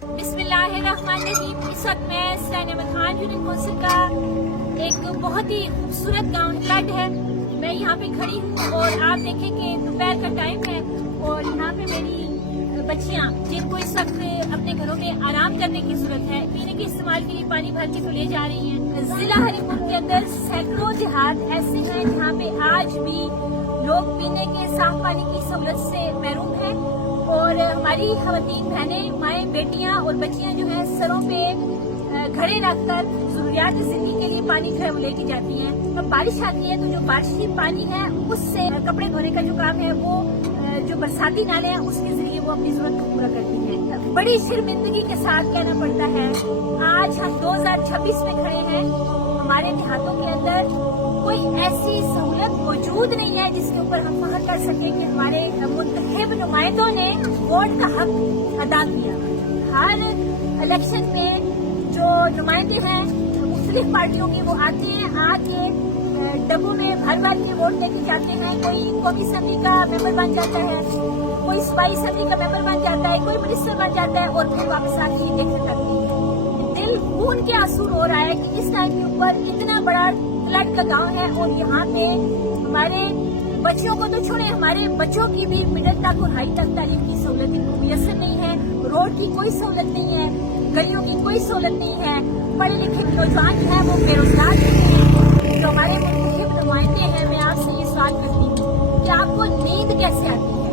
बिस्मिल्लाहिर्रहमानिर्रहीम। इस वक्त मैं सैन अहमद खान यूनियन कौंसिल का एक बहुत ही खूबसूरत गाँव फ्लड है। मैं यहाँ पे खड़ी हूँ और आप देखें कि दोपहर का टाइम है और यहाँ पे मेरी बच्चियाँ जिनको इस वक्त अपने घरों में आराम करने की जरूरत है, पीने के इस्तेमाल के लिए पानी भर के तो ले जा रही हैं। जिला हरिपुर के अंदर सैकड़ों देहात ऐसे हैं जहाँ पे आज भी लोग पीने के साफ पानी की सहूलत से महरूम हैं और हमारी खवातीन बहनें, माएँ, बेटियाँ और बच्चियाँ जो हैं सरों पे घड़े रखकर जरूरियात जिंदगी के लिए पानी जो है वो लेके जाती हैं। अब बारिश आती है तो जो बारिशी पानी है उससे कपड़े धोने का जो काम है वो जो बरसाती नाले हैं उसके जरिए वो अपनी जरूरत को पूरा करती है। बड़ी शर्मिंदगी के साथ कहना पड़ता है आज हम 2026 में खड़े हैं, हमारे देहातों के अंदर कोई ऐसी सहूलत मौजूद नहीं है जिसके ऊपर हम फख्र कर सकें कि हमारे मुंतखब नुमाइंदों ने वोट का हक अदा किया। हर इलेक्शन में जो नुमाइंदे हैं मुख्तलिफ पार्टियों के वो आते हैं, आके डब्बों में भर भर के वोट लेके जाते हैं। कोई कौमी असेंबली का मेंबर बन जाता है, कोई सूबाई असेंबली का मेंबर बन जाता है, कोई मिनिस्टर बन जाता है और फिर वापस आके ही देखने लगती है। दिल खून के आंसू रो रहा है कि इस टाइम के ऊपर इतना बड़ा फ्लड का गांव है और यहाँ पे हमारे बच्चों को तो छोड़े, हमारे बच्चों की भी मिडिल तक और हाई तक तालीम की सहूलत इनको मुयसर नहीं है। रोड की कोई सहूलत नहीं है, गलियों की कोई सहूलत नहीं है। पढ़े लिखे नौजवान जो है वो बेरोजगार हैं। जो हमारे मुख्तलिफ नुमाइंदे हैं, मैं आपसे ये सवाल करती हूँ कि आपको नींद कैसे आती है?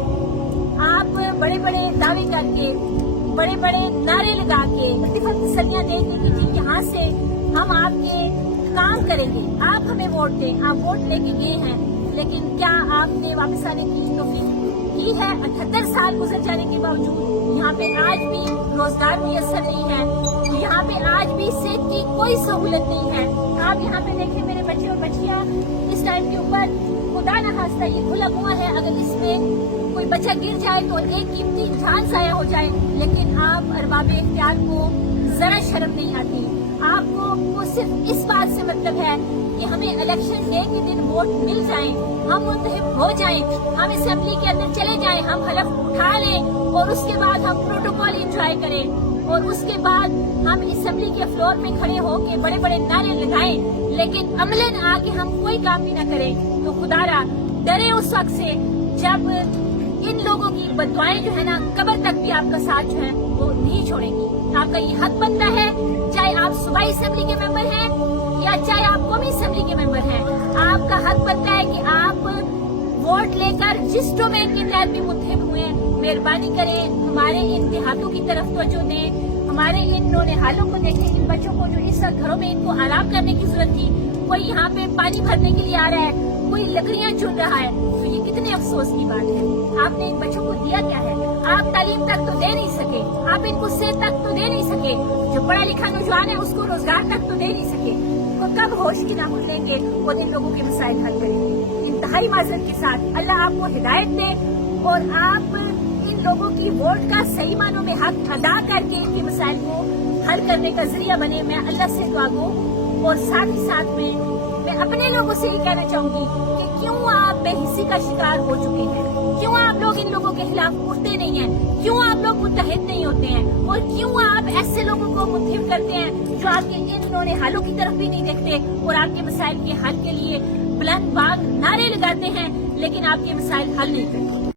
आप बड़े बड़े दावे करके, बड़े बड़े नारे लगा के, तसल्लियां दे कि जी यहाँ से हम आपके काम करेंगे, आप हमें वोट दें। आप वोट लेके गए हैं, लेकिन क्या आपने वापस आने की तौफीक की है? 78 साल गुजर जाने के बावजूद यहाँ पे आज भी रोजगार मुयसर नहीं है, यहाँ पे आज भी सेहत की कोई सहूलत नहीं है। आप यहाँ पे देखें मेरे बच्चे और बच्चियाँ इस टाइम के ऊपर खुदा न खास्ता ये खुला कुआं है, अगर इसमें कोई बच्चा गिर जाए तो एक कीमती जान जाया हो जाए, लेकिन आप अरबाब इख्तियार को जरा शर्म नहीं आती। आपको सिर्फ इस बात से मतलब है कि हमें इलेक्शन डे के दिन वोट मिल जाए, हम मुंतखब हो जाएं, हम असेंबली के अंदर चले जाएं, हम हलफ उठा लें और उसके बाद हम प्रोटोकॉल एंजॉय करें और उसके बाद हम असेंबली के फ्लोर में खड़े होकर बड़े बड़े नारे लगाएं, लेकिन अमलन आके हम कोई काम भी न करें। तो खुदारा डरे उस वक्त से जब इन लोगों की बददुआएं जो है ना कब्र तक भी आपका साथ जो है वो नहीं छोड़ेंगी। आपका ये हक बनता है, चाहे आप सूबाई असेंबली के मेंबर हैं या चाहे आप कौमी असेंबली के मेंबर हैं, आपका हक बनता है कि आप वोट लेकर जिस डोमेन के तहत भी मुंतखब हुए मेहरबानी करें, हमारे इन देहातों की तरफ तवज्जो दें, हमारे इन नौनिहालों को देखें, इन बच्चों को जो इस वक्त घरों में इनको आराम करने की जरूरत थी, कोई यहाँ पे पानी भरने के लिए आ रहा है, कोई लकड़ियाँ चुन रहा है, तो ये कितने अफसोस की बात है। आपने इन बच्चों को दिया क्या है? आप तालीम तक तो दे नहीं सके, आप इनको सेहत तक तो दे नहीं सके, जो पढ़ा लिखा नौजवान है उसको रोजगार तक तो दे नहीं सके। तो कब होश की नामुन लेंगे और इन लोगों के मसाइल हल करेंगे? इंतहाई माजरत के साथ अल्लाह आपको हिदायत दे और आप इन लोगों की वोट का सही मानों में हक अदा करके इनके मसाइल को हल करने का जरिया बने। मैं अल्लाह से दुआ गो और साथ ही साथ में मैं अपने लोगों से ये कहना चाहूंगी कि क्यों आप बेहिस्सी का शिकार हो चुके हैं, क्यों आप लोग इन लोगों के खिलाफ उठते नहीं हैं, क्यों आप लोग मुत्तहिद नहीं होते हैं और क्यों आप ऐसे लोगों को मुत्तहिद करते हैं जो आपके इन नौनिहालों की तरफ भी नहीं देखते और आपके मसाइल के हल के लिए बुलंद बाग नारे लगाते हैं, लेकिन आपके मसाइल हल नहीं करते।